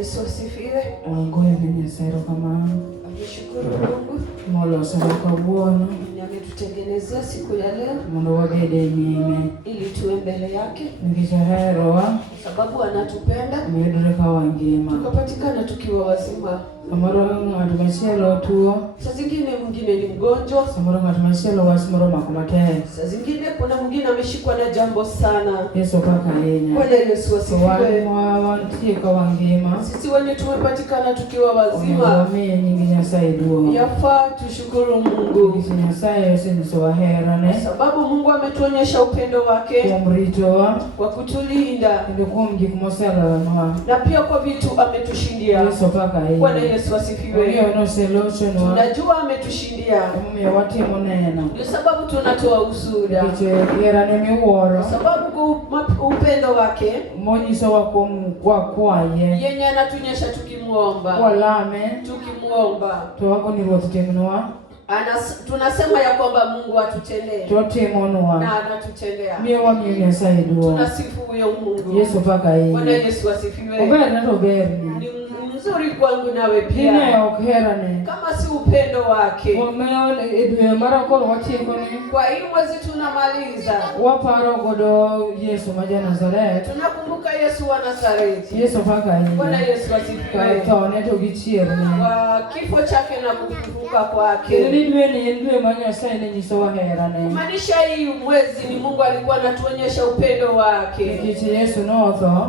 Yesu asifiwe. Ngoja ninyesero kama Nishukuru Mungu molo sana kwa Bwana ametutengenezea siku ya leo mundo wagede nyime ili tuwe mbele yake, nikishaheroa sababu anatupenda. mwedure kwa ngima Tukapatikana tukiwa wazima. samaro ngatumashelo tuo, Saa zingine mwingine ni mgonjwa, samaro ngatumashelo wasimaro makomate, saa zingine kuna mwingine ameshikwa na jambo sana. Yesu paka yenya Bwana Yesu asifiwe. wantie kwa ngima Sisi wenye tumepatikana tukiwa wazima, yafaa tushukuru Mungu, sababu Mungu ametuonyesha upendo wake kwa kutulinda na pia kwa vitu ametushindia. Bwana Yesu asifiwe. Tunajua ametushindia, ndio sababu tunatoa ushuhuda, sababu kwa upendo wake yenye anatunyesha tukimuomba tunasema ya kwamba Mungu atutendee na anatutendea. Tunasifu huyo Mungu. Yesu paka yeye. Bwana Yesu asifiwe. Ni mzuri kwangu nawe pia. Kama si upendo wake. Kwa hii mwezi tunamaliza. Yesu maja Nazareth. Tunakumbuka Yesu wa Nazareti. Yesu paka yeye. Bwana Yesu asifiwe. Kwa kifo chake na kufufuka kwake. Maanisha hii mwezi ni Mungu alikuwa anatuonyesha upendo wake.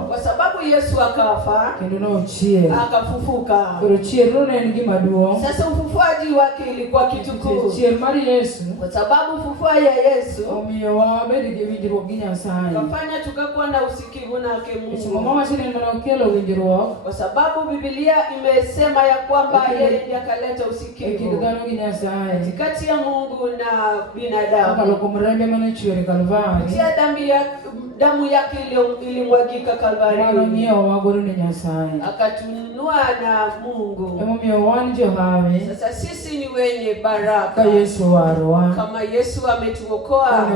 Kwa sababu Yesu akafa, akafufuka. Sasa ufufuaji wake ilikuwa kitu kuu. Kwa sababu ufufuo ya Yesu kafanya tukakuwa na usikivu nake Mungu. Kwa sababu Biblia imesema ya kwamba yeye ndiye akaleta usikivu kati ya Mungu na binadamu. Kupitia damu yake ilimwagika Kalvari, akatununua na Mungu. Sasa sisi ni wenye baraka. Kama Yesu ametuokoa,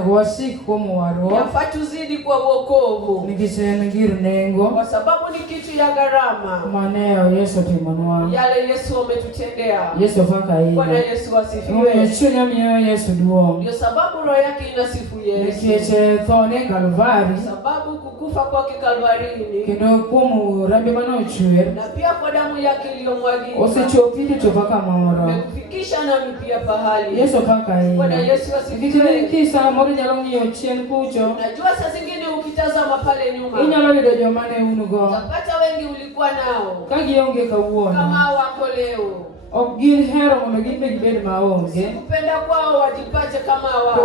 yafaa tuzidi kwa wokovu, kwa sababu ni kitu ya gharama yale Yesu ametutendea. Bwana Yesu asifiwe. Ndio sababu roho yake inasifu Yesu, sababu kukufa kwake Kalvarini na pia kwa damu yake iliyomwagika kufikisha nami pia pahali. Bwana Yesu asifiwe. Najua saa zingine ukitazama pale nyuma utapata wengi ulikuwa nao kama wako leo, kupenda kwao wajipate kama wao.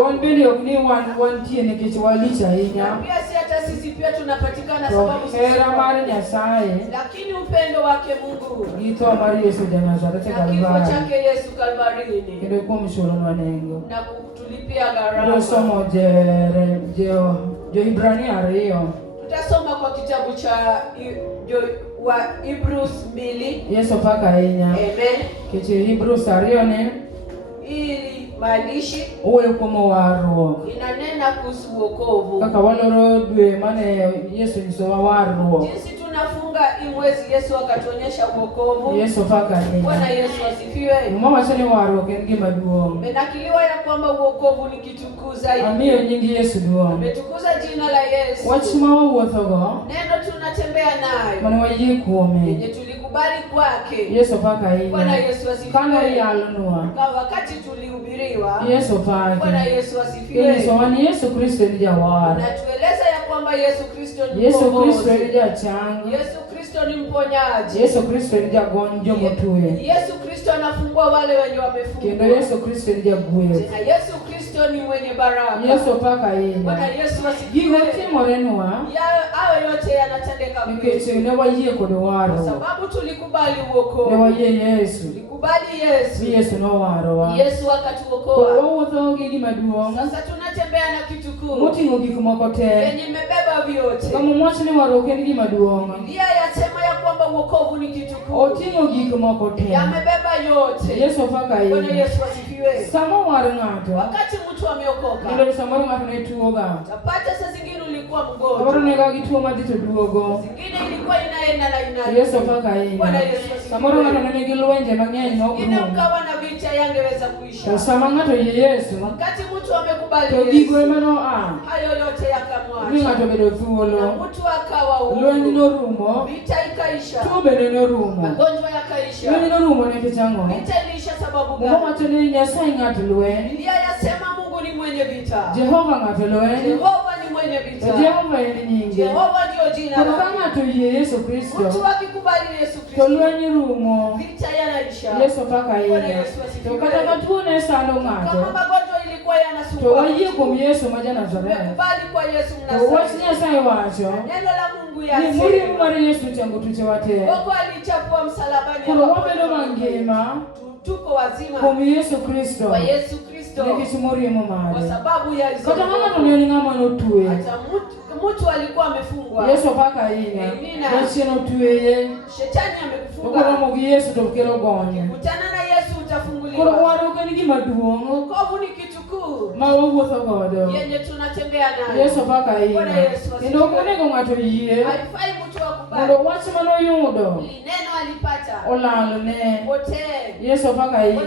Pia si hata sisi pia tunapatikana sababu lakini upendo wake Mungu na kifo chake Yesu Kalvarini na kutulipia gharama. Tutasoma kwa kitabu cha wa Hebrews 2. Yesu paka yenya. Amen. Kichi Hebrews arione. Ili maandishi uwe como waro. Inanena kuhusu wokovu. Kaka waloro dwe mane Yesu niso waro. Jinsi tunafunga hii mwezi Yesu akatuonyesha wokovu. Yesu paka yenya. Bwana Yesu asifiwe. Mama chani waro kengi maduo. Menakiliwa ya kwamba wokovu ni kitu kuu zaidi. Amiyo nyingi Yesu duo. Metukuza jina la Yesu. Wachima wa uothogo. Neno tunatembea nayo. Mwana waji kuome. Yenye tulikubali kwake. Yesu paka yenya. Bwana Yesu asifiwe. Kana yalunua. Kwa wakati tulihubiriwa. Yesu paka. Bwana Yesu asifiwe. Yesu wani Yesu Kristo ni jawara. Natueleza ya kwamba Yesu Kristo ni Yesu Kristo ni jachanga. Yesu Kristo ni mponyaji. Yesu Kristo ni jagonjo motue. Yesu Kristo anafungua wale wenye wamefungwa. Kendo Yesu Kristo ni jagwe. Na Yesu Kristo ni mwenye baraka. Yesu paka yeye. Bwana Yesu asifiwe. Hayo yote yanatendeka kwetu. Ne waje kodowaro. Kwa sababu tulikubali uokovu. Ne waje Yesu. Tulikubali Yesu. Yesu no waro. Yesu akatuokoa. Kwa uotho gidi maduong. Sasa tunatembea na kitu kuu. Muti ngikumokote. Yenye imebeba vyote. Kama mwachi ni waro kendi maduong. Biblia yasema ya kwamba wokovu ni kitu kuu. Otingo ngikumokote. Yamebeba yote. Yesu paka yeye. Bwana Yesu asifiwe. Samo waro ngato. Wakati mtu ameokoka. Ndio samaro ngato ne tuoga. Tapata saa zingine ulikuwa mgonjwa. Samoro ne ga gituo madito duogo. Zingine ilikuwa inaenda na inaenda. Yesu paka ina. Samoro ng'ato ne nigi lwenje mang'eny ma ok rum. Zingine mkawa na vita yangeweza kuisha. To sama ng'ato yie Yesu. Wakati mtu amekubali to gigo emano hayo yote yakamwacha. Ni ng'ato bedo thuolo. Na mtu akawa huru. Lwenje norumo. Vita ikaisha. Tuo bende norumo. Magonjwa yakaisha. Lwenje norumo nikech ang'o? Vita iliisha sababu gani? Mungu wacho ni Nyasaye ng'ato lweny. Biblia yasema Mungu ni mwenye vita. Jehova ng'ato lweny. Jehova ni mwenye vita. Jehova en nyinge. Jehova ndio jina lake. Koro ka ng'ato yie Yesu Kristo. Mtu akikubali Yesu Kristo. To lweny rumo. Vita yanaisha. Yesu paka ina. To kata ka tuo ne sando ng'ato. Kama magonjwa ilikuwa To yanasumbua. wayie kuom Yesu ma Nazareth. Tumekubali kwa Yesu To wach Mnazareti. Nyasaye wacho. Neno la Mungu Ni yasema. murimu mar Yesu chango tuche wate. Mungu alichapua msalabani. Koro wabedo mangima. Tuko wazima. Kuom Yesu Kristo. Kwa Yesu Kristo. Nikech murimu Kwa mare. sababu ya hizo. Kata ng'ato ne ni ng'ama notwe. Hata mtu alikuwa amefungwa. Yesu paka ina. Yesu notweye. Shetani amekufunga. Okoromo gi Yesu to kelo gonyo. Kutana na Yesu utafunguliwa. Koro waro ka ni gima duong'. Wokovu ni kitu kuu. Ma wawuotho godo. Yenye tunatembea nayo. Yesu paka ina. Kendo ok onego ng'ato yie. Haifai mtu akubali. Mondo wach manoyudo. Neno alipata. Olalne. Potee. Yesu paka ina.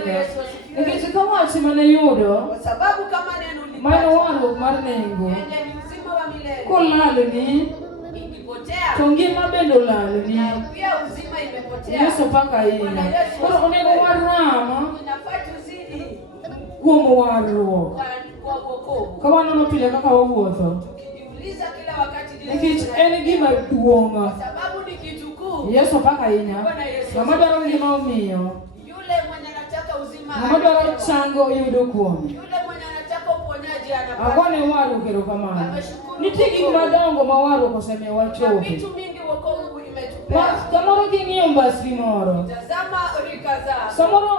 Nikech ka wach manayudo. Kwa sababu kama neno ulipata. Mano warruok mar nengo. Yenye ni uzima wa milele. Kolalni. Ikipotea. To ngima bende olalni. Pia uzima imepotea. Yesu paka ina. Koro onego warama. Inafaa tuzidi. Kuom warruok. Kwa wokovu. Ka wanono pile kaka wawuotho. Tukijiuliza kila wakati Nikech en gima duong'. kwa sababu ni kitu kuu. Yesu paka ina. Ng'ama dwaro ngima omiyo. Yule mwenye anataka uzima. Ng'ama dwaro chango yudo kuome. Yule mwenye anataka uponyaji anapata. Agone warruok erokamano. Nitie gik madongo ma warruok osemiyowa chopo. Vitu mingi wokovu imetupea. Kamoro ging'iyo mbasri moro. Tazama rika zako. Samoro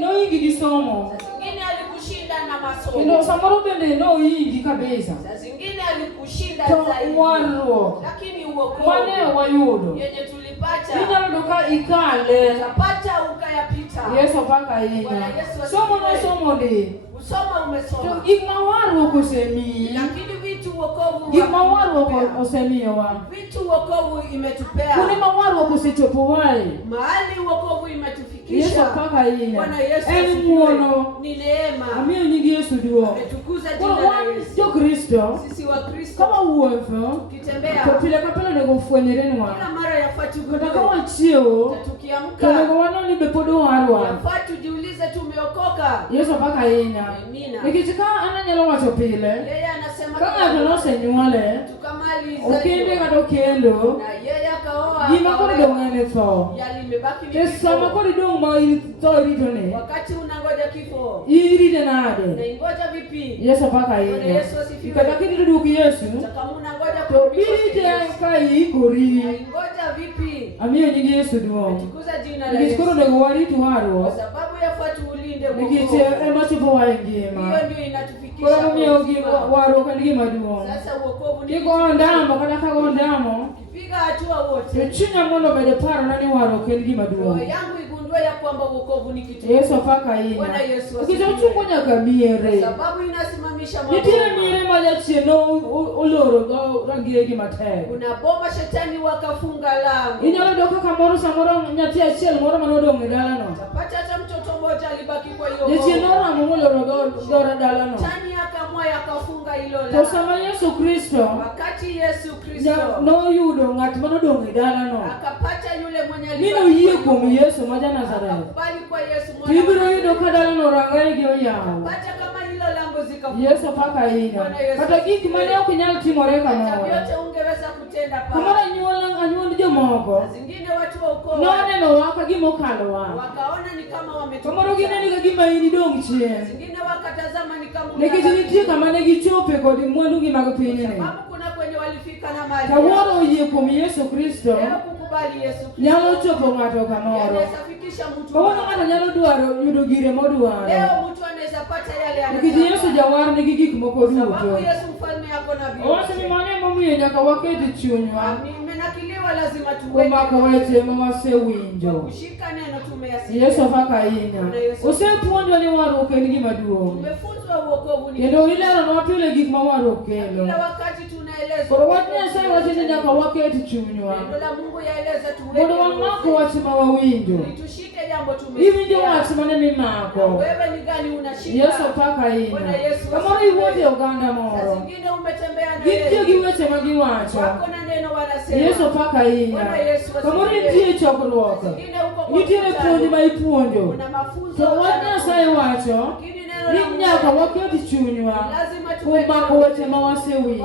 noyingi gi somo. Zingine alikushinda na masomo. Kendo samoro bende noyingi kabisa. Zingine alikushinda To zaidi. warruok Lakini wokovu mane wayudo. yenye tulipata. Inyalo yudo ka ikale. Utapata ukayapita. Yesu paka ina. Somo nosomo ndi. Usoma umesoma. To gik ma warruok osemiyi. Lakini vitu wokovu. Gik ma warruok osemiyowa. Vitu wokovu imetupea. Kuonde ma warruok osechopo wae. Mahali wokovu imetufikisha. Yesu paka ina. Bwana Yesu En muono. ni neema. Amiyo nyingi Yesu duong'. Tukuza Koro jina la wan Yesu. Jo-Kristo. Sisi wa Kristo. Kama wuotho. Kitembea. To pile ka pile onego fwenyerenwa. Kila mara yafaa Kata tugundue. ka wachiewo. Tukiamka. To onego wanoni be pod owarwa. Yafaa tujiulize tumeokoka. Yesu paka ina. Amina. Nikech ka an anyalo wacho pile. Yeye anasema Ka ng'ato nosenyuole. tukamaliza. Okende kata okendo. Na yeye akaoa. Gima koro dong' en tho. Yali imebaki ni To sama kifo. koro idong' ma tho iritone. Wakati unangoja kifo. Irite nade? Unaingoja vipi? Yesu paka ina. Kata kidhi duoki Yesu. Kama unangoja To irite ka iikori. Unaingoja vipi? Amiyo nyingi Yesu duong'. Tukuza jina la Nikech Yesu. koro onego warit Kwa warruok. sababu yafaa tuulinde Nikech wokovu. ema chopo wa e ngima. Hiyo ndio inatufikisha. Koro omiyo uzima. warruok en gima duong'. Sasa wokovu ni Kigo ondamo kata ka ondamo. piga hatua wote. To chunya mondo obed parona ni warruok en gima Roho duong'. yangu igundue ya kwamba wokovu ni kitu. Yesu apaka Bwana ina. Yesu Nikech asifiwe. ochungo nyaka miere. Sababu inasimamisha mambo. Nitiere miere ma jachien oloro rangiregi matek. Kuna bomba shetani wakafunga lango. Inyalo yudo ka kamoro samoro nyathi achiel moro manodong' e dalano. Tapata hata mtoto mmoja alibaki kwa hiyo Jachien bomba. noramo moloro dhood dalano. Shetani akamua yakafunga hilo To lango. sama Yesu Kristo Wakati Yesu Kristo noyudo ng'at manodong' e dalano. akapata yule mwenye Ni noyie kuom Yesu ma Nazareth. akakubali kwa Yesu To ibiro yudo ka dalano rangae gi oyaw. Hata kama hilo lango zikafunga. Yesu paka ina. Kata gik mane ok nyal timore Hata kamoro. vyote ungeweza kutenda Kamoro pale. anyuond jomoko. Zingine watu wa ukoo Nonenowa ka gima okalowa. wakaona ni kama Kamoro gineni ka gima in idong' chien. Zingine wakatazama ni kama Nikech nitie kama ne gichope kod mwandugi mag pinyni. sababu kuna kwenye walifika na mali. Kawuono oyie kuom Yesu Kristo Leo kukubali Yesu Kristo. nyalo chopo ng'ato kamoro. Anaweza fikisha mtu. Kawuono ng'ato nyalo dwaro yudo gire modwaro. Leo mtu anaweza pata yale Nikech Yesu jawar nigi gik moko sababu duto. Yesu mfalme yako na vitu. Owacho ni mano emomiyo nyaka waket chunywa. Nimenakiliwa lazima tuweke kumako weche mawasewinjo. kushika neno tumeyasikia. Yesu apakainya. Osepuonjwa ni waruok en gima duong'. Tumefunzwa wokovu ni. Kendo ileronwa pile gik ma waruok kelo. Kila wakati tunaelezwa. Koro wach Nyasaye wacho ni nyaka waket chunywa. Neno la Mungu yaeleza tuweke. Mondo wamako wach ma wawinjo. Tushike jambo tumesikia. Iwinjo wach mane mimako. Wewe ni gani unashika? Yesu apakainya. Kamoro iwuothe oganda moro. Zingine umetembea na Gitiyo gi weche ma giwacho. wako na neno wanasema. Yesu apakainya. Kamoro nitie chokruok. Nitiere puonj ma ipuonjo. Kuna mafunzo. To wach Nyasaye wacho ni nyaka waket chunywa kumako weche ma wasewinjo.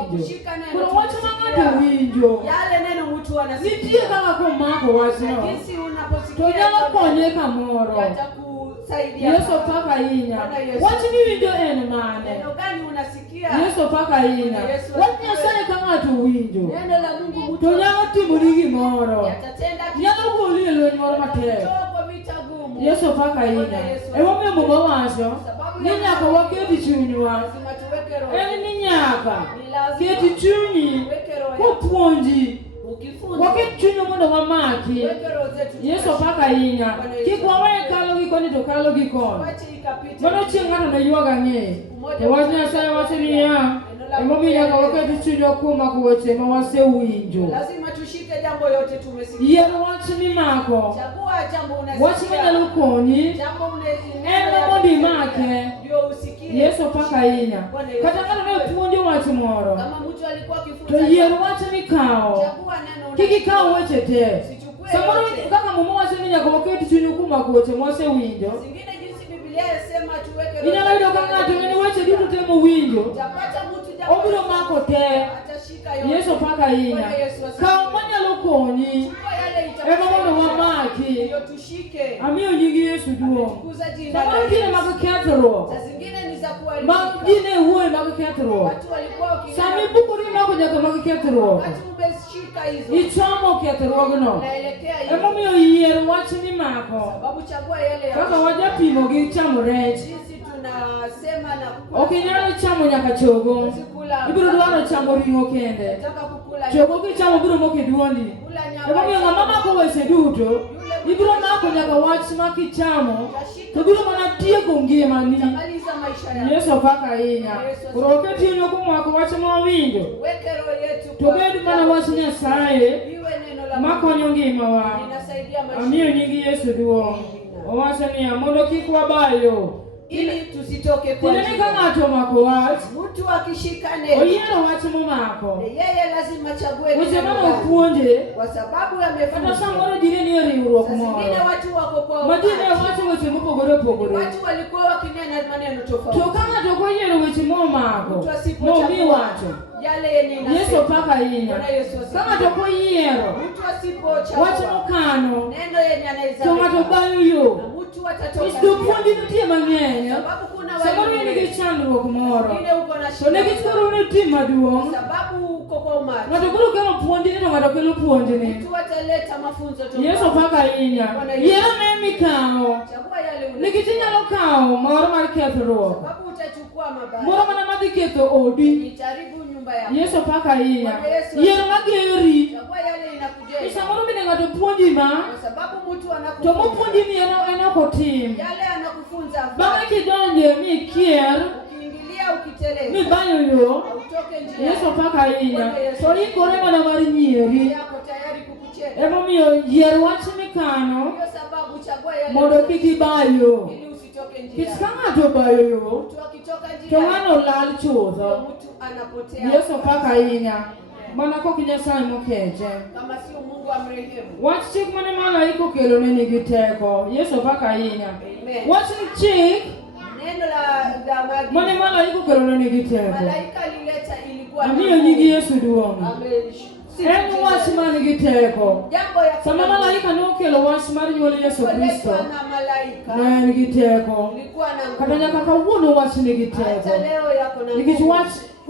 Koro wach ma ng'ato winjo, yale neno mtu anasikia. nitie kaka komako wachno Jinsi unaposikia. to nyalo konye kamoro. Yatakusaidia. Yesu apakainya. Wach miwinjo en mane? Neno gani unasikia? Yesu apakainya. Wach Nyasaye ka ng'ato winjo Neno la Mungu to nyalo timoni gimoro. yatatenda kitu. Nyalo goli e lweny moro matek. Toka vita gumu. Yesu apakainya. Emomiyo Muma wacho ni nyaka waket chunywa. Lazima tuweke roho. En ni nyaka Ni lazima ket chunyi tuweke roho. kopuonji. Ukifunza. Waket chunyi mondo wamaki. Tuweke roho zetu. Yesu apakainya. Kik wawe kalo gi koni to kalo gi koni. Wache ikapite. Mano chieng' ng'ato ne yuaga ng'e. To wach Nyasaye wacho niya, emomiyo nyaka waket chunywa kumako weche ma wasewinjo. Lazima tushike jambo yote tumesikia. Yier wach mimako. Chagua jambo unasikia. Wach manyalo konyi Jambo en mondo imake. ndio usikie. Yesu apakainya. Kata ng'ato ne puonjo wach moro, Kama mtu alikuwa to akifunza. yier wach mikawo. Chagua neno. Kik ikaw weche te. Usichukue Samoro yote. kaka Muma wacho ni nyaka waket chunyu kumako weche ma wasewinjo. Zingine jinsi Biblia yasema tuweke roho. Inyalo yudo ka ng'ato en weche duto te mowinjo, Utapata mtu jambo. obiro mako te. Atashika yote. Yesu apakainya. Kaw manyalo konyi Chukua yale ema mondo wamaki. ndio tushike. Amiyo nying Yesu duong'. Tukuza jina Samoro la nitiere Yesu. mag kethruok, Saa zingine ni za mag kuharibika. ji ne wuoyo mag kethruok. Watu walikuwa Sami bukuri mako nyaka mag kethruok. wakati umeshika hizo. Ichomo kethruogno. Unaelekea hiyo. Emomiyo yier wach mimako. Sababu chagua yale ya Kaka wajapimo gi chamo rech. jinsi tunasema na Ok inyalo chamo nyaka chogo. kukula. Ibiro dwaro chamo ring'o kende. Nataka kukula. Chogo kichamo biro moko e duondi. Kula nyama. Emomiyo ng'ama mako weche duto, ibiro mako nyaka wach ma kichamo, to biro mana tieko ngimani. Maliza maisha yako. Yesu apakainya. Koro oket chunywa kumako wach ma wawinjo, Weke roho yetu to bed mana wach Nyasaye iwe neno la makonyo ngimawa. inasaidia maisha. Amiyo nying Yesu duong'. Owacho niya, mondo kik wabayo. Ili tusitoke kwa Tineni ka ng'ato omako wach, mtu akishika neno. oyiero wach momako. Yeye lazima chague Weche neno mane lake. opuonje, Kwa sababu kata yamefunzwa. samoro ji ne nie riwruok Sasa zingine moro. watu wako kwa Ma ji ne wakati. wacho weche mopogore opogore. Watu walikuwa wakinena maneno tofauti. To ka ng'ato ok oyiero weche momako, Mtu asipochagua momi wacho. yale yenye Yesu inasema. apakainya. Bwana Yesu asifiwe. Ka ng'ato ok oyiero Mtu asipochagua wach mokano, neno yenye anaweza. to ng'ato bayo yo. Mtu atatoka. Jopuonj nitie mang'eny. Sababu kuna Samoro in gi chandruok moro, wengine uko na to ne gichkoro ni tim maduong'. sababu uko kwa umati. Ng'ato biro kelo puonjni to ng'ato kelo puonjni. Mtu ataleta mafunzo tofauti. Yesu apakainya. Yiero ne mikawo. Chagua yale una. Nikech inyalo kawo moro mar kethruok, Sababu utachukua mabaya. moro mana madhi ketho odi. Itaribu nyumba yako. Yesu apakainya. Yiero mageri. Chagua yale inakujenga. Samoro bende ng'ato puonji ma, Kwa sababu mtu to anakufunza. mopuonjini en ok otim. Yale anakufunza. Bang'e kidonje mikier, Ukiingilia ukiteleza. mibayo yo, Utoke njia. Yesu apakainya. To ikore mana mar nyieri. Yako tayari kukucheka. Emomiyo yier wach mikano Ndio sababu chagua yale. mondo kik ibayo. Ili usitoke njia. Nikech ka ng'ato obayo yo, Mtu akitoka to njia. ng'ano lal chutho. Mtu anapotea. Yesu apakainya. Mana kok Nyasaye mokeche. Kama sio Mungu amrehemu. Wach chik mane malaika okelone nigi teko. Yesu apakainya. Amen. Wach chik Neno la maagizo. mane malaika okelone nigi teko. Malaika alileta ilikuwa Amiyo nying Yesu duong'. En wach man gi teko. Jambo ya Sama malaika nokelo wach mar nyuol Yesu Kristo, na malaika ne en gi teko. ilikuwa na Kata nyaka kawuono wach nigi hata teko. leo yako na Nikech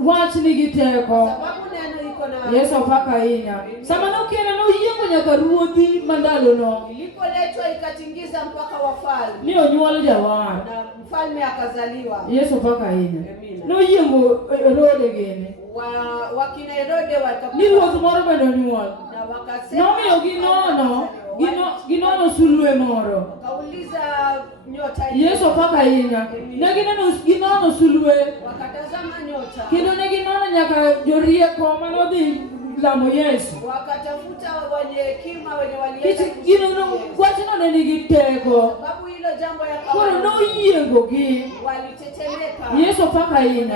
wach nigi teko. sababu neno iko na Yesu apakainya. Sama nokelo noyiengo nyaka ruodhi mandalono ilipoletwa ikatingiza mpaka wafalme ni onyuol jawar. na mfalme akazaliwa. Yesu apakainya. Amina. Noyiengo rode gini. Wakina Herode Ni ruoth moro bende onyuol. na Nomiyo ginono sulwe moro. Wakauliza nyota Yesu paka ina. Ginono sulwe. Wakatazama nyota. Kendo ginono nyaka jorieko manodhi lamo Yesu. Wakatafuta wenye hekima wenye walienda wachino ne nigi teko. Sababu hilo jambo ya kawaida. Koro noyiengogi. Walitetemeka. Yesu paka ina.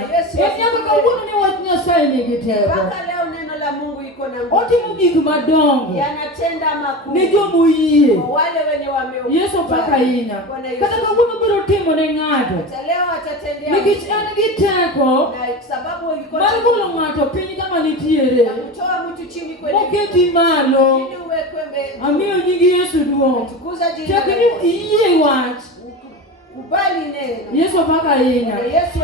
Nyaka kawuono ni wach Nyasaye nigi teko. Mpaka leo neno la Mungu iko na nguvu. Otimo gik madongo. Yanatenda makuu. Ni jomoyie. Wale wenye wameokoka. Yesu paka ina. Kata kawuono biro timo ne ng'ato. Leo atatendea. Nikech en gi teko. Na sababu iko mar golo ng'ato piny kama nitiere. Mtu chini kwenye moketi malo. Ili uwekwe mbele. Amiyo nyingi Yesu duong'. Tukuza jina la Yesu. Iyie wach. Kubali neno. Yesu paka ina.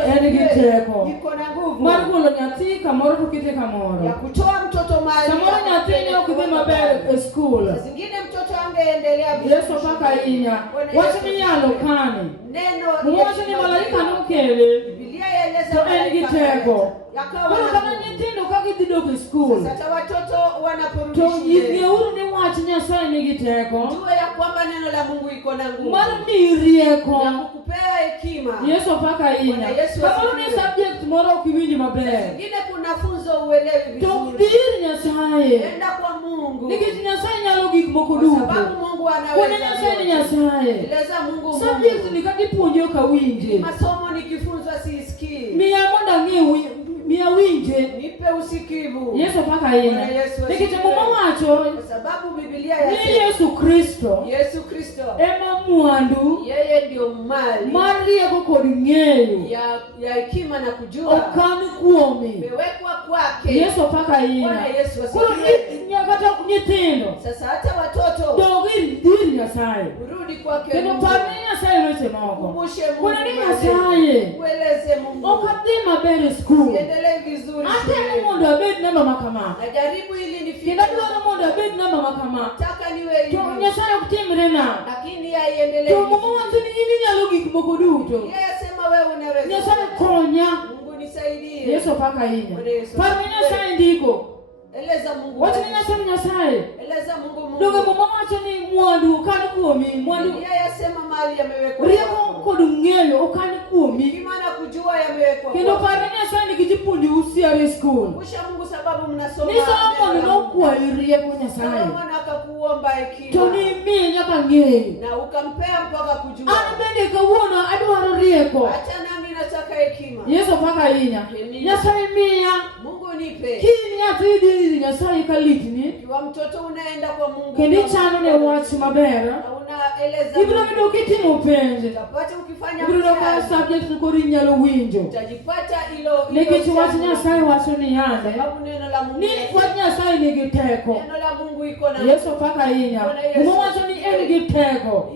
En gi teko. Iko na nguvu. Mar golo nyathi kamoro to kite kamoro. Ya kutoa mtoto mahali. Samoro nyathi ne ok dhi maber e skul. Zingine mtoto angeendelea vizuri. Yesu paka ina. Wach minyalo kane. Neno. Wach ni malaika nokele. Biblia yaeleza to en gi teko. Yakawa kana nyithindo ka gidhi dok e skul. Sasa watoto wanaporudi to shule. ng'euru ni wach Nyasaye nigi teko. Jua ya kwamba neno la Mungu iko na nguvu. Mar miyi rieko. Na kukupea hekima. Yesu paka ina. Kamoro ni subject moro ok iwinj maber. Zingine kuna funzo uelewi vizuri. To dir Nyasaye. Enda kwa Mungu. Nikech Nyasaye nyalo gik moko duto. Sababu Mungu anaweza. Kuna Nyasaye ni Nyasaye. Eleza Mungu. Subject ni kati puonjo ka winje. Masomo nikifunzwa sisikii. Miya mondo ang'e miya winje. Nipe usikivu. Yesu paka ina. Nikech muma wacho. Kwa sababu Biblia yasema. Ni Yesu Kristo. Yesu Kristo. Ema mwandu. Yeye ndio mali. Mar rieko kod ng'eyo. Ya hekima na kujua. Okan kuome. Bewekwa kwake. Yesu paka ina. Koro nyaka nyithindo. Sasa hata watoto. Dogi dir Nyasaye. Urudi kwake. Kendo parne Nyasaye weche moko. Kumbushe Mungu. Kuna ni Nyasaye. Ueleze Mungu. Okadhi maber e skul. Endelee vizuri. Atemo mondo abed namba makama. Najaribu ili nifike. Kendo dwaro mondo abed namba makama. Nataka niwe hivi. To Nyasaye ok timre na. Lakini yaiendelee. To mama wacho ni in inyalo gik moko duto. Yeye sema wewe unaweza. Nyasaye konya. Mungu nisaidie. Yesu paka ina. Parne Nyasaye ndiko. Eleza Mungu. Wacho ni Nyasaye. Eleza Mungu. Dogo mama wacho ni mwandu kan kuomi. Mwandu. Yeye yasema mali yamewekwa. Rieko kod ng'eyo okan kuomi. Imana kujua yamewekwa. Kendo parne Nyasaye ni kijipuonjo usiare skul. Kusha Mungu sababu mnasoma. Ni Solomon nokwayi rieko Nyasaye. Solomon akakuomba hekima. To ni imiye nyaka ng'eyo. Na ukampea mpaka kujua. An bende kawuono adwaro rieko. Acha nami nataka hekima. Yesu paka ina. Nyasaye miya. Mungu nipe. Kini nyathi diri Nyasaye kalitni. Kiwa mtoto unaenda kwa Mungu. Kendi chano ne wach maber. Na unaeleza. Ibiro yudo kitimo penj. Utapata ukifanya ibiro yudo ka subject kori nyalo winjo. Utajipata hilo. Nikech wach Nyasaye wacho ni yande. Sababu neno la Mungu. Ni wach Nyasaye nigi teko. Neno la Mungu iko na. Yesu paka ina. Mungu wacho ni en gi teko.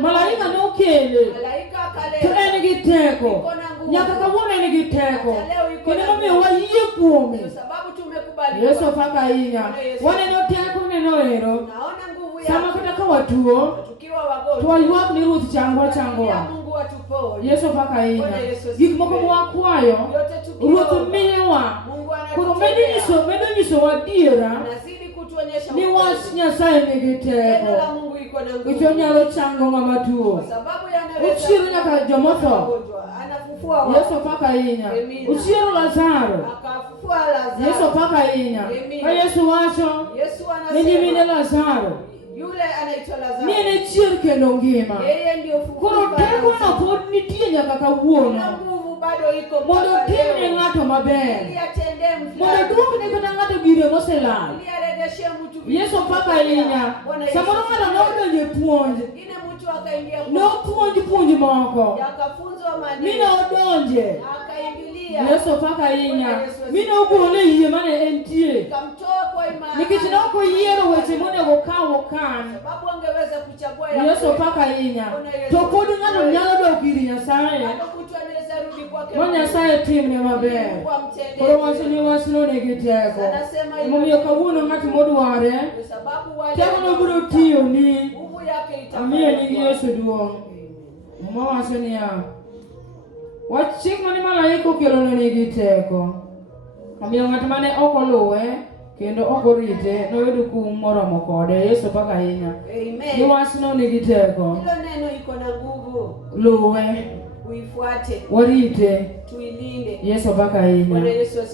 Malaika nokele. Malaika akaleta. To en gi teko. Nyaka kawuono en gi teko. Kendo momiyo wayie kuome. Sababu tumekubali. Yesu paka ina. Waneno teko neno ero. Naona nguvu yake. Sama kata ka watuo. Tukiwa wagonjwa. Twaywak ni Ruoth changwa. Mungu atupoe. Yesu paka ina. Gik moko mwakwayo. Ruoth miyowa. Koro medo nyiso wadiera. Nazidi kutuonyesha. Ni wach Nyasaye nigi teko. Neno la Mungu iko na nguvu. Icho nyalo chango ng'ama tuo. Kwa sababu yanaweza. Uchiero nyaka jomotho. Anafufua. Yesu paka ina. Uchiero Lazaro. Akafufua Lazaro. Yesu paka ina. Ka Yesu wacho. Yesu anasema. Ni nyimine Lazaro. Yule anaitwa Lazaro. Ni ne chier kendo ngima. Yeye ndio fufuka. Koro teko na pod nitie nyaka kawuono. Nguvu bado iko. Mondo timne ng'ato maber. Mondo duogne kata ng'ato gire moselal. Yesu paka ina. Samoro ng'ato nodonjo e puonj. Nopuonj moko. Mi nodonje. Yesu paka ina. Mi nogole yie mane entie. Nikech nok oyiero weche monego kaw kan. Yesu paka ina. To pod ng'ato nyalo dok ir Nyasaye. Mo Nyasaye timne maber. Koro wacho ni wachno nigi teko. Momiyo kawuono ng'at modware. Teko no biro tiyo ni. Amiye nying Yesu duong'. Mama wacho niya. Wach chik mane malaika okelone nigi teko. Omiyo ng'at mane ok oluwe kendo okorite noyudo kum moromo kode. Yesu paka ahinya. Amen. Ni wachno nigi teko. Hilo neno iko na nguvu. Luwe. Uifuate. Warite. Tuilinde. Yesu paka ahinya.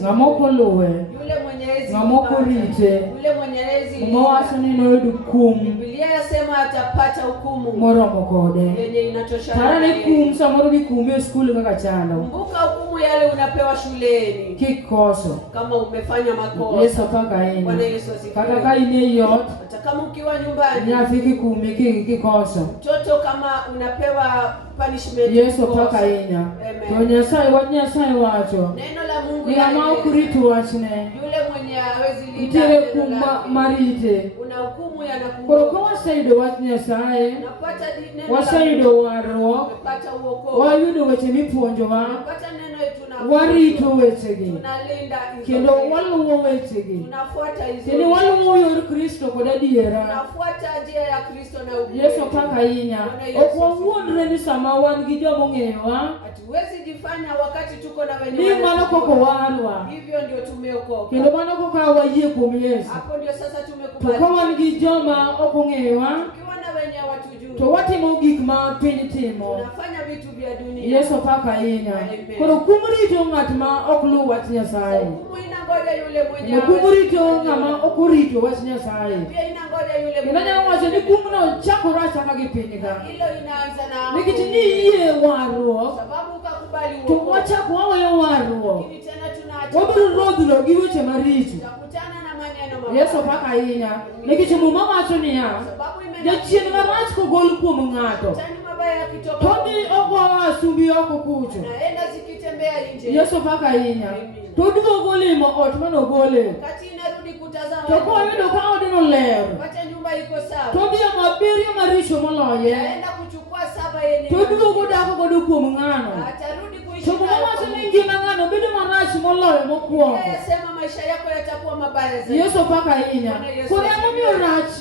Ng'amoko luwe. Yule mwenyezi. Ng'amoko rite. Yule mwenyezi. Mwachni noyudo kum. Biblia yasema atapata hukumu moromo kode. Yenye inatosha. Tara ni kum samoro ni kum e skuli kaka chando. Kumbuka hukumu yale unapewa shuleni. Kikoso. Kama umefanya makosa. Yesu paka ahinya. Bwana Yesu asifiwe. Kaka ka ine yot. Hata kama ukiwa nyumbani. Nyafiki kumi kikoso. Mtoto kama unapewa punishment. Yesu paka ahinya. To Nyasaye wacho. Neno la Mungu. Ni ama ukuritu wachne. Yule mwenye hawezi linda. Itire kuma marite. Una hukumu ya nakumu. Koro kwa wasaido wach Nyasaye. Napata neno. Wasaido warruok. Napata uokovu. Wayudo weche mipuonjowa. Napata neno yetu na. Warito wechegi. Tunalinda hizo. Kendo waluwo wechegi. Tunafuata hizo. Kendo waluwo yor Kristo kod adiera. Tunafuata njia ya Kristo na ukweli. Yesu paka ahinya. Ok wawuondre ni sama wan gi jomo ng'eyowa. Hatuwezi jifanya wakati tuko na wenye. Ni mano koko warwa. Hivyo ndio tumeokoka. Kendo mano koko wayie kuom Yesu. Hapo ndio sasa tumekubali. To ka wan gi joma ok ong'eyowa. Tukiwa na wenye watujui. To watimo gik ma piny timo. Tunafanya vitu vya dunia. Yesu paka ahinya. Koro kum rito ng'at ma ok luw wach Nyasaye. Hukumu inangoja yule mwenye. Kum rito ng'ama ok orito wach Nyasaye. Pia inangoja yule mwenye. Kendo nyalo wacho ni kumno chakore achaka gi piny ka. Hilo inaanza na. Nikech ni yie warruok. Sababu ukakubali To wachako waweyo warruok. Lakini tena tunaacha. Wabiro rodhno gi weche maricho. Tutakutana na maneno mabaya. Yesu paka ahinya. Nikech Muma wacho niya. Sababu jachien marach kogol kuom ng'ato. Tani mabaya yakitoka. Todhi ogo asumbi oko kucho. Naenda zikitembea nje. Yesu paka ahinya. Toduogo limo ot manogole. Kati inarudi kutazama. To koyudo ka odino ler. Wacha nyumba iko sawa. Todhi maberio maricho moloye. Naenda kuchukua saba yenye. Toduogo dako godo kuom ng'ano. Atarudi kuishi. To Muma wacho ni ngima ng'ano bedo marach moloyo mokwongo. Yeye sema maisha yako yatakuwa mabaya zaidi. Yesu paka ahinya. Koro emomiyo rach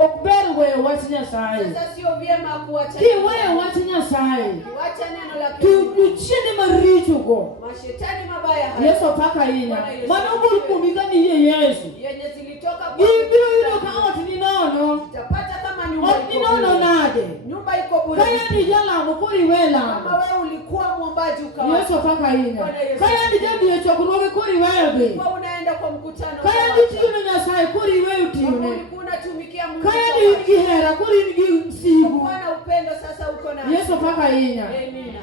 ok ber weyo wach Nyasaye. Sasa sio vyema kuacha. Kiweyo wach Nyasaye. Wacha neno la Kristo. Tu chiende maricho go. Mashetani mabaya haya. Yesu paka ahinya. Mano gol kuomi ka ni Yesu. Yenye zilitoka kwa. Gibiro yudo ka ot ni nono. Utapata kama nyumba ot ni nono nade. Nyumba iko bure. Kaya ni jalamo kori wela. Kama wewe ulikuwa mwombaji ukawa. Yesu paka ahinya. Kaya ni jadhi chokruoge kori weyo be. Kwa unaenda kwa mkutano. Kaya ni tiyo na Nyasaye kori weyo tiyone. Ulikuwa unatumikia Mungu. Kaya ni gihera kori ni sigu. Bwana upendo sasa uko na. Yesu paka ahinya.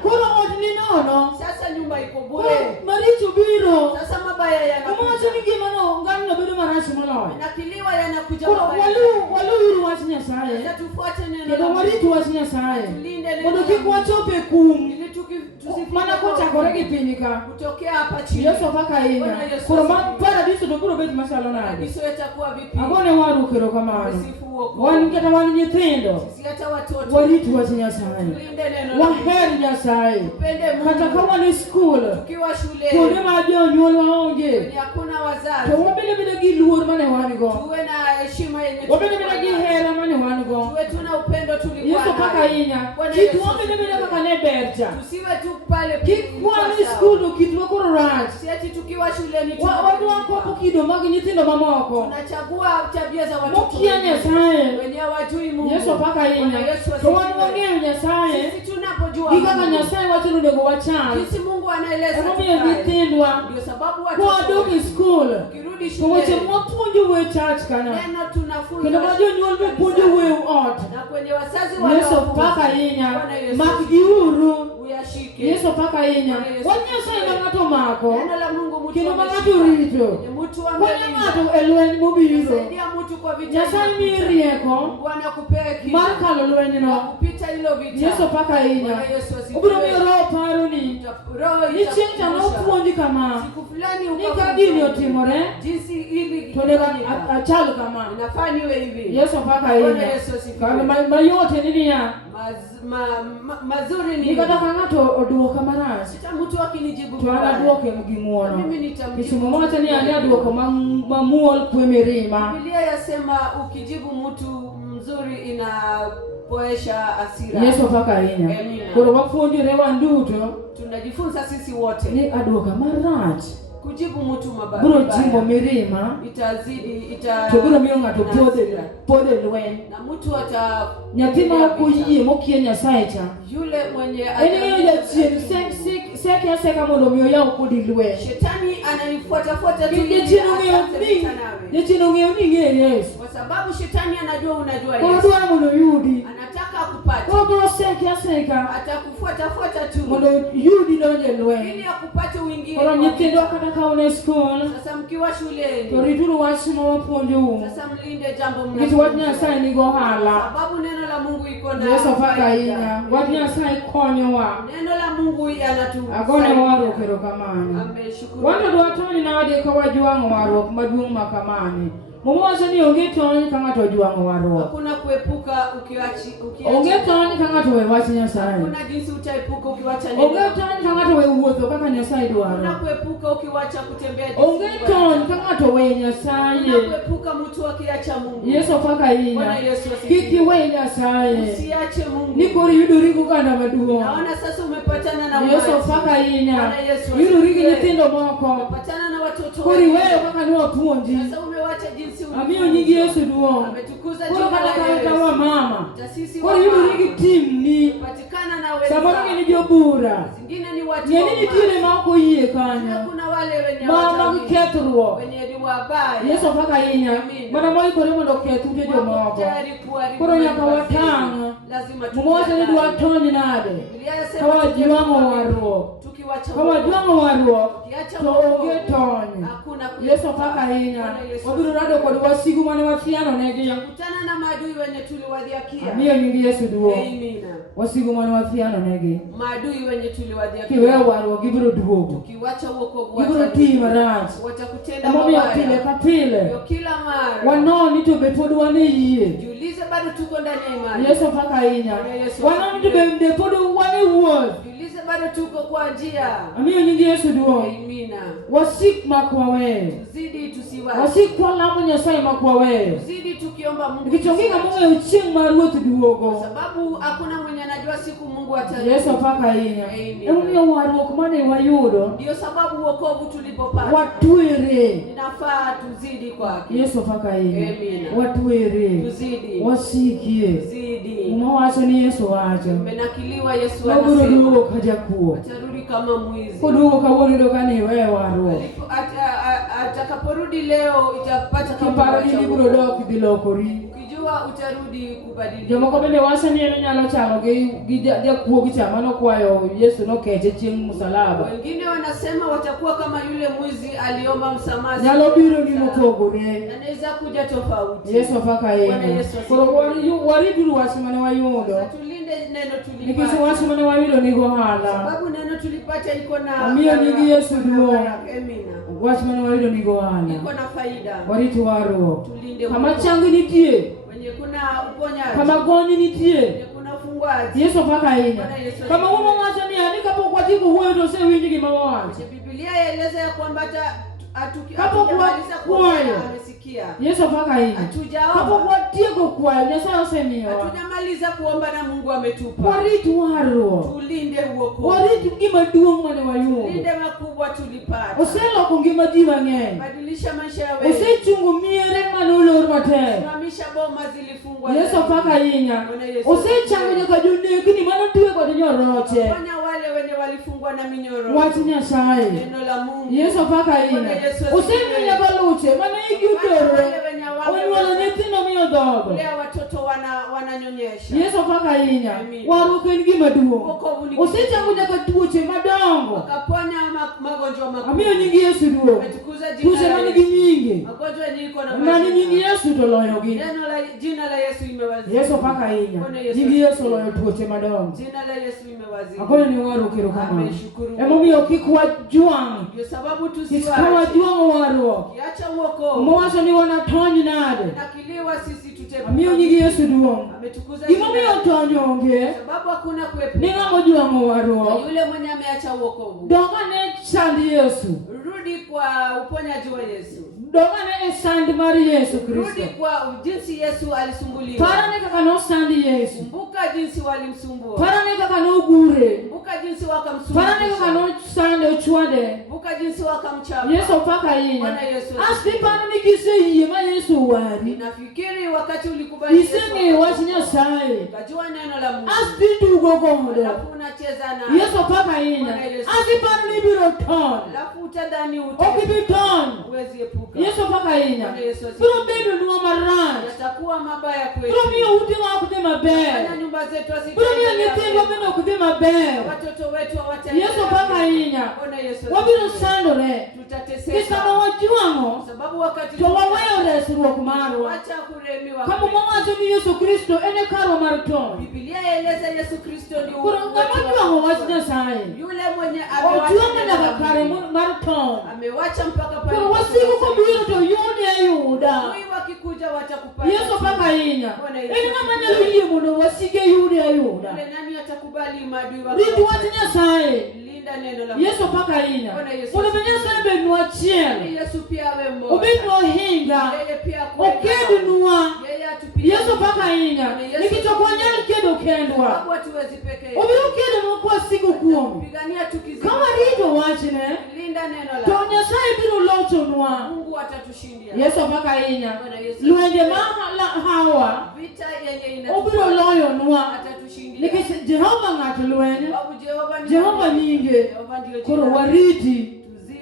Koro ot ni nono. Sasa nyumba iko bure. Maricho biro. Sasa mabaya yanakuja. Mwacho ni gima no ngano bedo marach moloyo. Nakiliwa yanakuja mabaya. Walu yuru wach Nyasaye. Sasa tufuate neno. Kendo warito wach Nyasaye. Tulinde neno. Mondo kik wachope kum. Ili tusifike mana kochakore gi piny ka. Kutokea hapa chini. Yesu paka ahinya. Koro paradiso to biro bet machalo nade. Paradiso itakuwa vipi? Agone waru kero kamano. Wan kata wan nyithindo. Sisi hata watoto. Warito wach Nyasaye. Tulinde neno. Waher Nyasaye. Tupende Mungu. Kata kama ni school. Tukiwa shule. Kuonde ma jonyuol waonge. Hakuna wazazi. To wabede gi luor mane wan go. Tuwe na heshima yenye. Wabede gi hera mane wan go. Tuwe tuna upendo tulikuwa. Yesu paka ahinya. Kitu wabede kaka ne bercha. Tusiwe tu pale. Kikwani school kitu koro rach. Siati tukiwa shuleni tu. Wadwa kopo kido mag nyithindo mamoko. Tunachagua tabia za watoto. Mokia Nyasaye. Wenye wajui Mungu. Yesu paka ahinya. To wan wang'eyo Nyasaye. Sisi tunapojua Mungu. Kaka Nyasaye wacho ni onego wachal. Sisi Mungu anaeleza. Emomiyo nyithindwa. Ndio sababu watoto. Kwa dok school. Kirudi To shule. weche mwapuonjo we church kana. Neno tunafunza. Kendo ma jonyuol be puonjo we ot. Na kwenye wazazi wao. Yesu paka ahinya. Mak giuru. Uyashike. Yesu paka ahinya. Wach Nyasaye ma ng'ato mako. Neno la Mungu mtu. Kendo ma ng'ato rito. Mtu wa Konyo ng'ato e lweny mobiro. Saidia mtu kwa vita. Nyasaye miyi rieko. Bwana akupee hekima. Mar kalo lwenyno. Kupita hilo vita. Yesu paka ahinya. Obiro miyo roho paro ni. Ni chieng' cha nopuonji kama. Siku fulani ni ka gini otimore. Jinsi hivi. To nego achal kama. Inafaa niwe hivi. Yesu paka ahinya. Kando mayote ni niya. Mazuri ni. Nikata ka ng'ato oduoka marach. Sita mtu akinijibu. To ana duoke gi muono. Mimi nitamjibu. Kisumo wacho ni ani aduoko mamuol kwe mirima. Biblia yasema ukijibu mtu mzuri inapoesha hasira. Yesu paka ahinya. Koro wapuonjore wan duto. Tunajifunza sisi wote. Ni aduoka marach. kujibu mtu mabaya bro jimbo mirima itazidi tobiro miyo ngato pode lwen na mtu ata nyatima kuyiye mokie Nyasaye cha yule mwenye eni ya chien seka mondo miyo yao kodi lwen shetani ananifuata tu yechino ngeo ni Yesu kwa sababu shetani anajua unajua Yesu kwa dua mondo yudi anataka akupate kwa dua seka atakufuata tu mondo yudi donje lwen ili akupate uingie kwa nyithindo kata kaone school sasa mkiwa shuleni to rituru wachimo wapuonjo sasa mlinde jambo kitu wach Nyasaye ni go hala sababu neno la Mungu iko na Yesu paka inya wach Nyasaye konyowa neno la Mungu yanatu agone waro kero kamani ameshukuru wando dwatoni na wade kwa wajuango waro maduong makamani Mumwacha ni ongetoni kama tojuango waro hakuna kuepuka ukiachi ongetoni kama towe wach Nyasaye hakuna jinsi utaepuka ukiwacha neno ongetoni kama towe wuotho kaka Nyasaye dwaro hakuna kuepuka ukiwacha kutembea jinsi ongetoni kama towe Nyasaye hakuna kuepuka mtu akiacha Mungu Yesu paka inya kiki we Nyasaye usiache Mungu niko yudurigo kana maduong naona sasa umepatana na Yesu paka inya yudurigo nyithindo moko umepatana na watoto kuri wewe paka ni wapuonji sasa umewacha jinsi amiyo nyingi Yesu duong ametukuza jina la Yesu wa mama kwa yudurigo team ni patikana na wewe sababu ni jobura zingine ni watu nini tire mako yie kanya kuna wale wenye mama ketruo wenye ni wabaya Yesu paka inya mana moi kore mondo ketuje jo moko koro nyaka watanga lazima mmoja ni dwatoni nade kawa jiwango waro kawa jiwango waro to ongetoni Yesu paka inya wabiro rado kwa wasigu mane wafiano negi kutana na maadui wenye tuliwadhiakia amiyo nyingi Yesu duo amina wasigu mane wafiano negi maadui wenye tuliwadhiakia kiwe waro gibiro duogo kiwacha wokovu gibiro timaraj watakutenda mabaya pile kapile kila mara wanoni to bepodu wane yie jiulize bado tuko ndani ya imani Yesu paka inya wanoni to bepodu wane wuoth jiulize bado tuko kwa njia amiyo nyingi Yesu duo amina wasik makwawe zidi tusiwache wasik kwa lamu Nyasaye makwawe zidi tukiomba Mungu kichongika Mungu uchieng maruoth duogo kwa sababu hakuna mwenye anajua siku Mungu atarudi Yesu paka inya emiyo waruok mane wayudo ndio sababu wokovu tulipopata watwere inafaa tuzidi kwake Yesu paka inya amina watwere tuzidi wasikie tuzidi umawacho ni Yesu wacho menakiliwa Yesu anasema duogo kaja kuo atarudi kama mwizi kuduogo kawoni ndo kani wewe waruok atakaporudi leo itapata kama libro dok dilokori ukijua utarudi kubadilika jomoko bende wacho ni en nyalo chalo gi jakuo gichama no kwayo Yesu no keche chieng msalaba wengine wanasema watakuwa kama yule mwizi aliomba msamaha nyalo biro ni mopogore anaweza kuja tofauti Yesu paka yeye koro wariduru wach mane wayudo tulinde neno tulipata nikisi wach mane wayudo ni gohala sababu neno tulipata iko na amiyo nyingi Yesu duo amina wach mane wayudo ni gohala iko na faida waritu waro tulinde kama changi nitie wenye kuna uponyaji kama gonyi nitie kuna fungwaji Yesu paka inya kama wao wacha ni andika po kwa tiku huyo ndo sasa wingi kama wacha Biblia yaeleza ya kwamba hapo kwa amesikia Yesu paka inya hapo kwa tiku kwa Nyasaye osemiwa hatujamaliza kuomba na Mungu ametupa waritu waro tulinde wokovu waritu ngima duong mane wayudo tulinde makubwa tulipata oselo kongima jiwa ng'eny badilisha maisha ya wewe osechungu miere manulor matek simamisha boma zilifungwa Yesu paka inya osechango nyaka jonekni mano tuwe kod nyoroche fanya wale wenye walifungwa na minyoro wach Nyasaye neno la Mungu Yesu paka inya osemi nyaka luche mano igi utoro onyuolo nyithindo miyo dhogo leo watoto wananyonyesha Yesu paka inya waruok en gima duong osechango nyaka tuoche madongo akaponya magonjwa makubwa amiyo nyingi Yesu duong tuoche manigi nyingi magonjwa niko na mani nyingi Yesu to loyogi neno la jina la Yesu imewazidi Yesu paka inya nyingi Yesu loyo tuoche madongo jina la Yesu imewazidi akono ni waruok kama emomiyo kik wajuang ndio sababu tusiwajuang waruok kiacha wokovu mwacho ni wanatony nade nakiliwa sisi tutepa amiyo nyingi Yesu duong ametukuza gimomiyo tony onge sababu hakuna kuepuka ni ng'amo juang waruok yule mwenye ameacha wokovu donga ne chand Yesu rudi kwa uponyaji wa Yesu dogane e sand mar Yesu Kristo. Rudi kwa jinsi Yesu alisumbuliwa. Parane kaka no sandi Yesu. Kumbuka jinsi walimsumbua. Parane kaka no gure. Kumbuka jinsi wakamsumbua. Parane kaka no sande ochwade. Kumbuka jinsi wakamchapa. Yesu paka yina. Bwana Yesu. Asipano nikise yema Yesu wari. Nafikiri wakati ulikubali Yesu. Iseme wachinya sai. Kajua neno la Mungu. Aspitu gogondo. Alafu unacheza na. Yesu paka yina. Asipano nibiro ton. Alafu utadhani Okibiton. Uwezi epuka. Yesu paka yina. Pro bendo nuwa maran. Yatakuwa mabaya kwetu. Pro miyo utima kudema be. Kana nyumba zetu asitende. Pro miyo nitendo bendo kudema be. Watoto wetu hawatende. Yesu paka yina. Bwana Yesu. Wabiro sandore. Tutateseka. Kisama wajuango. Sababu wakati to waweyo resruok marwa. Acha kuremiwa. Kama mwacho ni Yesu Kristo ene karo mar ton. Biblia yaeleza Yesu Kristo ni Kuro ngamajuango wach Nyasaye. Yule mwenye ojuango na kare mar ton. Amewacha mpaka pale. Kuro wasiku ko biro to yuda. Wewe wakikuja watakupata. Yesu paka inya. Ene ngamanya liye muno wasike yuda. Yule nani atakubali maadui wako? Ritu wach Nyasaye. Linda neno la Yesu paka inya. Uno menya sabe nwa chiel. Yesu pia awe mmoja. Ubino hinga. Yeye pia kwa. Okedu nwa. Yeye atupige. Yesu paka inya. Nikitokuwa nyali kedo kendwa. Sababu hatuwezi peke yetu. Ubiro kedo kwa siku kuomi. Pigania tukizidi. Kama rijo wachine. Linda neno la. To Nyasaye biro locho nwa. Mungu atatushindia. Yesu paka inya. Luende mahala hawa. Vita yenye ina. Ubiro loyo nwa. Atatushindia. Nikisi Jehova ngatu luende. Sababu Jehova nyinge. Kuro wariti.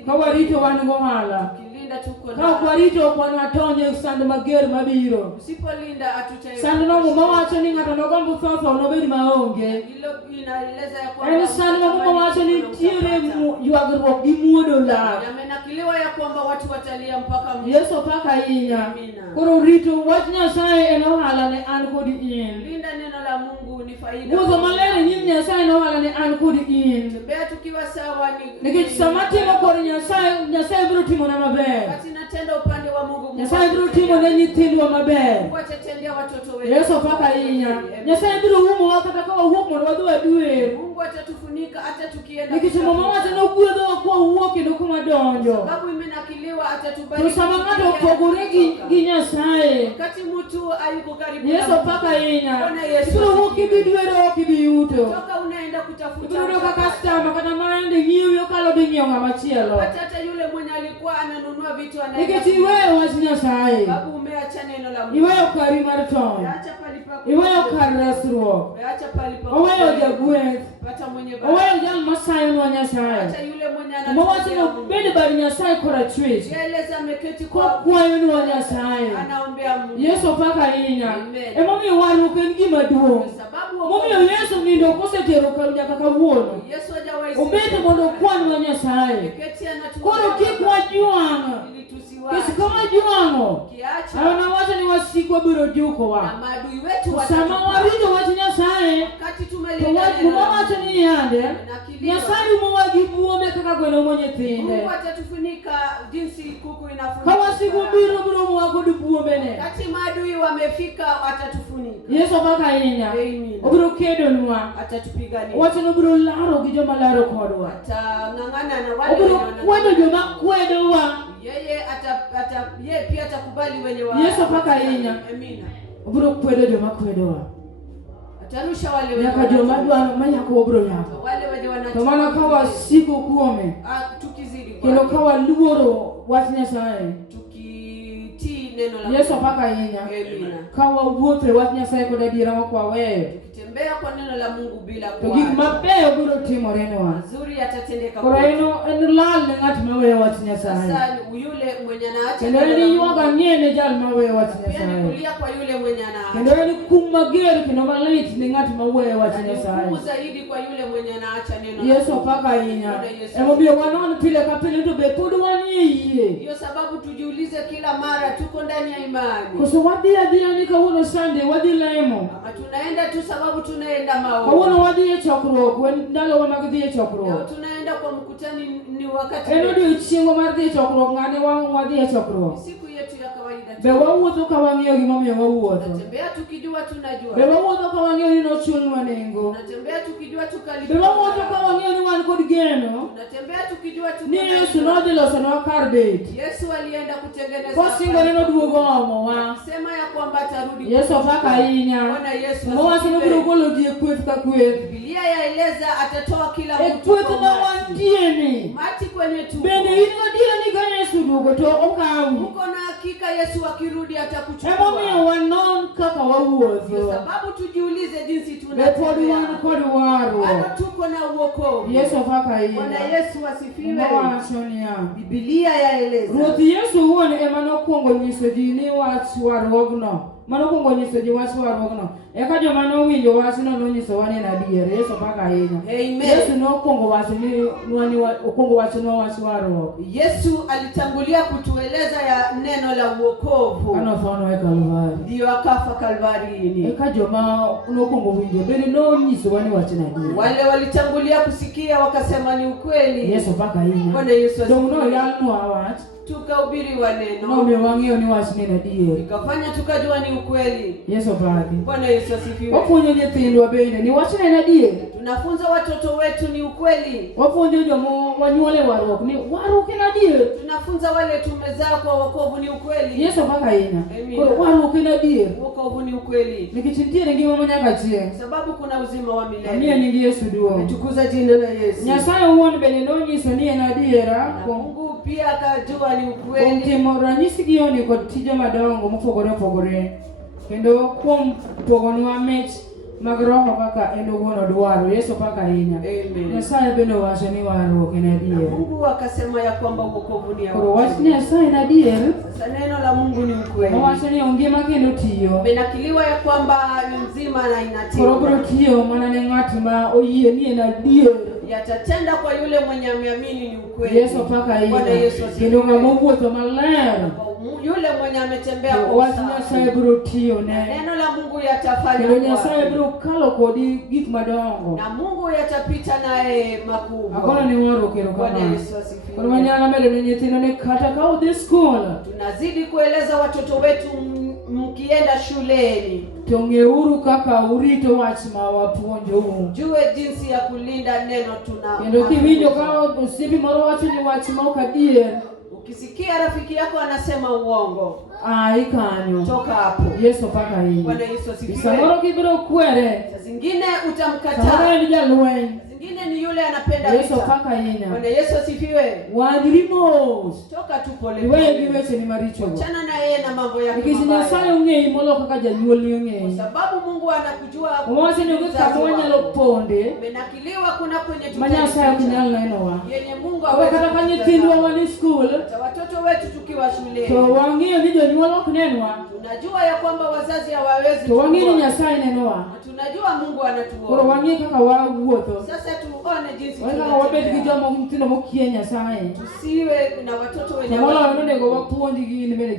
Ka warito wango hala. Kilinda tuko na. Ka warito kwa natonye sand mager mabiro. Usipolinda atutaye. Sand no mawacho ni ngata no gambo fafa unobedi maonge. Hilo inaeleza ya kwamba. Eni sand mawacho ni tiere yuagruok gi muodo la. Yamenakiliwa ya kwamba watu watalia mpaka mwisho. Yesu paka inya. Kuro rito wach Nyasaye eno hala ne an kodi in. Linda neno la Mungu ni faida. Uzo malere nyim Nyasaye eno hala ne an kodi in. Tembea tukiwa sawa ni. Nikech samati makori Nyasaye biro timo na maber. Wakati natenda upande wa Mungu. Nyasaye biro timo ne nyithindwa maber. Mungu atatendea watoto wetu. Yesu paka inya. Nyasaye biro umo wakata kwa huok mondo wadhi wadwe. Mungu atatufunika hata tukienda. Nikech mama wacho no gwedho kwa huok kendo kuma donjo. Sababu imenakiliwa atatubariki. To sama ng'ato opogore gi Nyasaye. Wakati mtu hayuko karibu. Yesu paka inya. Biro huok ibidwero kibiyuto. Toka unaenda kutafuta. Biro ka customer kata maende ng'iyo kalo dhi ng'iyo ng'ama chielo. Hata yule mwenye alikuwa ananunua vitu anaenda. Nikech iweyo wach Nyasaye. Sababu umeacha neno la Mungu. Iweyo kari mar ton. Acha palipa. Iweyo kar resruok. Acha palipa. Oweyo jagweth. Pata mwenye baba. Oweyo jal masayo nwa Nyasaye. Acha yule mwenye anataka. Mwacho no bende bari Nyasaye kora chwech. Yeleza ameketi kwa kwayo nwa Nyasaye. Anaombea Mungu. Yesu paka inya. Emomiyo warruok en gima duong'. Momiyo Yesu nindo kosetero nyaka kawuono. Yesu hajawahi. Obed mondo kwan wa Nyasaye. Koro kik wajuang'. Kesi kama juang'o. Ayo na wacho ni wasikwa biro jukowa. Na maadui wetu sama warito wach Nyasaye. Wakati tumelinda neno. Wacho ni yande. Nyasaye umowa gi buome kaka gweno mo nyithinde. Mungu atatufunika jinsi kuku inafunika. Ka wasikwa biro umowa kod buomene. Wakati maadui wamefika atatufunika. Yesu paka inya. Obiro kedonwa. Atatupigania. Wacho no biro laro gi joma laro kodwa. Atang'ang'ana na wale obiro kwedo joma kwedowa. Yeye pia atakubali wenye wa. Yesu paka inya. Amina. Obiro kwedo joma kwedowa. Atarusha wale wenye. Nyaka joma dwaro mayako obiro yako. Wale wenye wanataka. To mana ka wasiko kuome. Tukizidi kwa. Kendo ka waluoro wach Nyasaye. Tukitii neno la. Yesu paka inya. Amina. Ka wawuothe wach Nyasaye kod adiera ma kwaweyo. Tukitembea kwa neno la Mungu bila to gik mabeyo biro timorenwa. Mazuri yatatendeka. Koro en lal ne ng'at maweyo wach Nyasaye. Sasa yule mwenye anaacha. Kendo en yuaga ng'e jal maweyo wach Nyasaye. Kulia kwa yule mwenye anaacha. Kendo en kum mager kendo malit ne ng'at maweyo wach Nyasaye. Kumu zaidi kwa yule mwenye anaacha neno. Yesu paka inya. Emomiyo wanon pile ka pile to be pod wanie yie. Hiyo sababu tujiulize kila mara tuko ndani ya imani. Koso wadhi adhiya ni kawuono Sunday wadhi lemo. Ama tunaenda tu sababu tunaenda maombi. Kawuono wadhi e chokruok wen ndalo mag dhi e chokruok. Tunaenda kwa mkutani ni wakati. En odiochiengo mar dhi e chokruok ng'ane wadhi e chokruok. Siku yetu ya kawaida. Be wawuotho ka wang'iyo gimomiyo wawuotho. Natembea tukijua tunajua. Be wawuotho ka wang'iyo ni nochulnwa nengo. Natembea tukijua tukalipa. Be wawuotho ka wang'iyo ni wan kod geno. Tutembea tukijua tuko ni Yesu nodhi loso no kar bet. Yesu alienda kutengeneza. Kosingo neno duogo omo wa. Sema ya kwamba atarudi. Yesu paka inya. Bwana Yesu. Mwa sino golo die kwet ka kwet. Biblia yaeleza atatoa kila mtu. Kwet na wantieni. Mati kwenye tu. Bende ino dia ni ga Yesu duogo to okawi. Uko na hakika Yesu akirudi atakuchukua. Emo mi wanon kaka wawuotho. Sababu tujiulize jinsi tunatembea. Kodi waro. Bado tuko na uokovu. Yesu paka inya. Bwana Yesu asifiwe. Mwa sonia. Biblia yaeleza. Ruoth Yesu huon ema nokuongo nyiso ji ni wach warruokno. Mano kuongo nyiso ji wach warruokno. Eka joma nowinjo wachno nonyiso wane na adier. Yesu paka ahinya. Amen. Yesu nokuongo wacho ni okuongo wachno wach warruok. Yesu alitangulia kutueleza ya neno la uokovu. Anothono e Kalvari. Ndio akafa Kalvarini. Eka joma nokuongo winjo bende nonyiso wane wach na adier. Wale walitangulia kusikia wakasema ni ukweli. Yesu paka ahinya. Bwana Yesu asifiwe. Dong no yalnwa wach. Tukahubiri wa neno. No me wang'eyo ni wach ni adier. Ikafanya tukajua ni ukweli. Yesu paki. Bwana Yesu asifiwe. Wapuonjo nyithindwa bende ni wach ni adier. Tunafunza watoto wetu ni ukweli. Wapuonjo jomo wanyuole warruok ni warruok en adier. Tunafunza wale tumezaa kwa wokovu ni ukweli. Yesu paka ahinya. Koro warruok en adier. Wokovu ni ukweli. Nikech nitiere ngima manyaka chieng'. Sababu kuna uzima wa milele. Mia nigi Yesu duong'. Tukuza jina la Yesu. Nyasaye owuon bende nonyiso ni en adiera. Mungu pia akajua ni ukweli. Timo ranyisi gi yoni kod tije madongo mopogore opogore. Kendo kuom pogonwa mich mag roho kaka en owuon odwaro. Yesu paka ahinya. Amen. Nyasaye bende owacho ni warruok en adier. Mungu akasema ya kwamba wokovu ni koro wach Nyasaye en adier. Sasa neno la Mungu ni ukweli. Owacho ni ongima kendo tiyo. Menakiliwa ya kwamba ni mzima na inatenda. Koro biro tiyo mana ne ng'at ma oyie ni en adier. Yatatenda kwa yule mwenye ameamini ni ukweli. Yesu paka ahinya. Bwana Yesu asifiwe. Kendo ng'ama owuotho maler. Yule mwenye ametembea kwa wach Nyasaye biro tiyo ne. Neno la Mungu yatafanya. Kendo Nyasaye biro kalo kodi gik madongo. Na Mungu yatapita naye makubwa. Akono ni warruok kero Bwana kama. Yesu asifiwe. Koro wanyalo medo ne nyithindo ni kata ka udhi skul. Tunazidi kueleza watoto wetu mkienda shuleni. To ng'euru kaka urito wach ma wapuonjou. Jue jinsi ya kulinda neno tuna. Kendo kiwinjo ka osiepi moro wacho ni wach ma ok adier. Ukisikia rafiki yako anasema uongo, ikanyo. Toka hapo. Yesu paka ahinya. Bwana Yesu asifiwe. Samoro kibiro kwere. Zingine utamkataa. Samoro ni jalweny. Zingine ni yule anapenda Yesu paka ahinya. Bwana Yesu asifiwe. Wadri mos. Toka tu pole. Iwe giweche ni maricho. Achana na yeye na mambo yake. Nikech Nyasaye ong'eyi molo kaka janyuol ni ong'eyi. Sababu Mungu anakujua. Owacho ni onge kaka wanyalo ponde. Menakiliwa kuna kwenye ma Nyasaye ok nyal nenowa. Yenye Mungu hawezi. Kata ka nyithindwa wani skul. Watoto wetu tukiwa shule. To wang'eyo ni jonyuol ok nenwa. Tunajua ya kwamba wazazi hawawezi. To wang'eyo ni Nyasaye nenowa. Tunajua Mungu anatuona. Koro wang'e kaka wawuotho. Sasa tuone jinsi tunataka wabed gi joma nyithindo mokie Nyasaye. Tusiwe na watoto wenye wala onego wapuonjgi ni bende